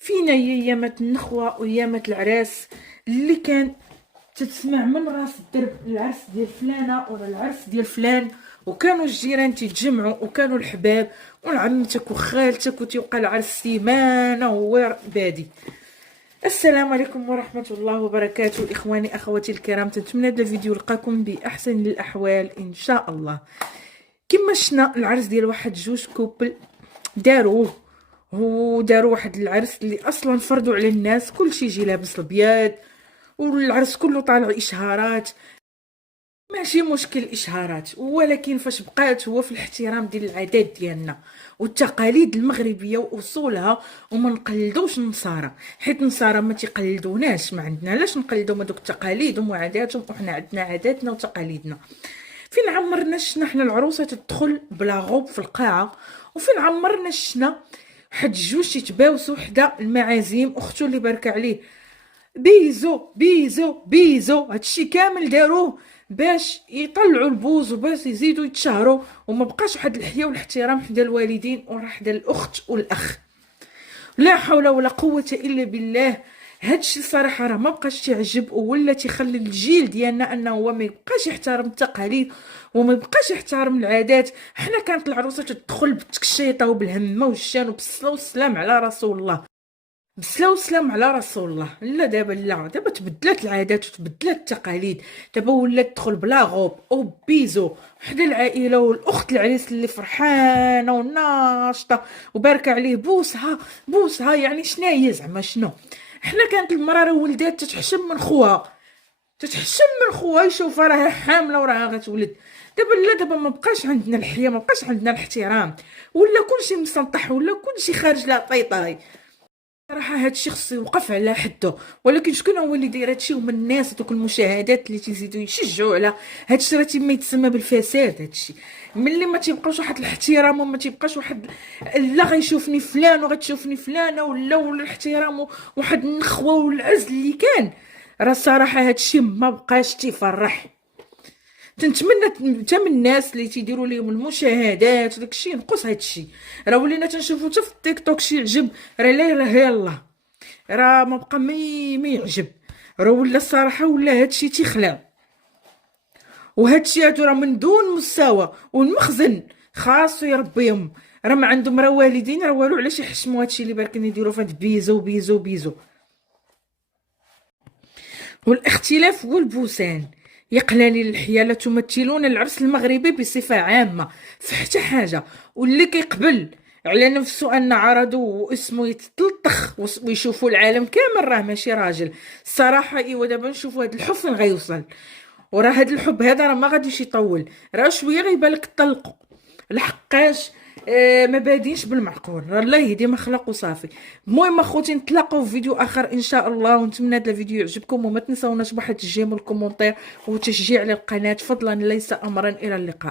فينا هي ايامات النخوه وايامات العراس اللي كان تتسمع من راس الدرب العرس ديال فلانه ولا العرس ديال فلان، وكانوا الجيران تيتجمعوا وكانوا الحباب وعمتك وخالتك وتيبقى العرس سيمانه وهو بادي. السلام عليكم ورحمه الله وبركاته اخواني اخواتي الكرام، تنتمنى هذا الفيديو يلقاكم باحسن الاحوال ان شاء الله. كما شفنا العرس ديال واحد جوج كوبل داروه، وداروا واحد العرس اللي اصلا فرضوا على الناس كلشي يجي لابس الابيض، والعرس كله طالع اشهارات. ماشي مشكل اشهارات، ولكن فاش بقات هو في الاحترام ديال العادات ديالنا والتقاليد المغربيه واصولها، وما نقلدوش النصارى، حيت النصارى ما تيقلدوناش، ما عندنا علاش نقلدوا هذوك تقاليدهم وعاداتهم، وحنا عندنا عاداتنا وتقاليدنا. فين عمرنا شنا حنا العروسه تدخل بلا غوب في القاعه، وفين عمرنا شنا حد جوج يتباوسوا حدا المعازيم اختو اللي بارك عليه بيزو بيزو بيزو. هادشي كامل داروه باش يطلعوا البوز وباش يزيدوا يتشهروا، وما بقاش واحد الحياه والاحترام حدا الوالدين وحدا الاخت والاخ. لا حول ولا قوه الا بالله. هادشي الصراحه راه ما بقاش تيعجب، ولا تيخلي الجيل ديالنا انه هو ما يبقاش يحترم التقاليد وما يبقاش يحترم العادات. حنا كانت العروسه تدخل بالتكشيطه وبالهمه والشان وبالصلاه والسلام على رسول الله، بالصلاه والسلام على رسول الله. لا دابا لا، دابا تبدلات العادات وتبدلات التقاليد، دابا ولات تدخل بلا غوب او بيزو حدا العائله والاخت العريس اللي فرحانه وناشطه وباركه عليه بوسها بوسها. يعني شناهي زعما شنو؟ حنا كانت المراه راه ولدات تتحشم من خوها، تتحشم من خوها يشوفها راها حامله وراها غتولد. دابا لا، دابا ما بقاش عندنا الحياه، ما بقاش عندنا الاحترام، ولا كلشي مسنطح ولا كلشي خارج لا طيطاي. صراحه هادشي خصو يوقف على حده. ولكن شكون هو اللي داير هادشي؟ هما الناس دوك المشاهدات اللي تيزيدوا يشجعوا على هادشي، راه تيما يتسمى بالفساد. هادشي ملي ما تيبقاش واحد الاحترام وما تيبقاش واحد لا غيشوفني فلان وغتشوفني فلانه، ولا الاحترام وواحد النخوه والعزل اللي كان، راه الصراحه هادشي ما بقاش تيفرح. تنتمنى حتى من الناس اللي تيديروا ليهم المشاهدات وداكشي ينقص هادشي. راه ولينا تنشوفوا حتى في التيك توك شي يعجب، راه لا اله الا الله، راه ما بقى ما يعجب. راه ولا الصراحه ولا هادشي تيخلع، وهادشي هادو راه من دون مستوى، والمخزن خاصو يربيهم. راه ما عندهم راه والدين راه والو، علاش يحشموا هادشي اللي بالكن يديروا فهاد بيزو بيزو بيزو. والاختلاف والبوسان يا قلالي الحياه لا تمثلون العرس المغربي بصفه عامه في حتى حاجه، واللي كيقبل على نفسه ان عرضه واسمه يتلطخ ويشوفوا العالم كامل راه ماشي راجل. الصراحه ايوا دابا نشوفوا هذا الحب فين غيوصل، وراه هذا الحب هذا راه ما غاديش يطول، راه شويه غيبان لك طلقوا لحقاش. ما بادينش بالمعقول، راه الله يهدي ما خلق وصافي. المهم اخوتي نتلاقاو في فيديو اخر ان شاء الله، ونتمنى هذا الفيديو يعجبكم، وما تنساوناش بواحد الجيم والكومونتير وتشجيع للقناه فضلا ليس امرا. الى اللقاء.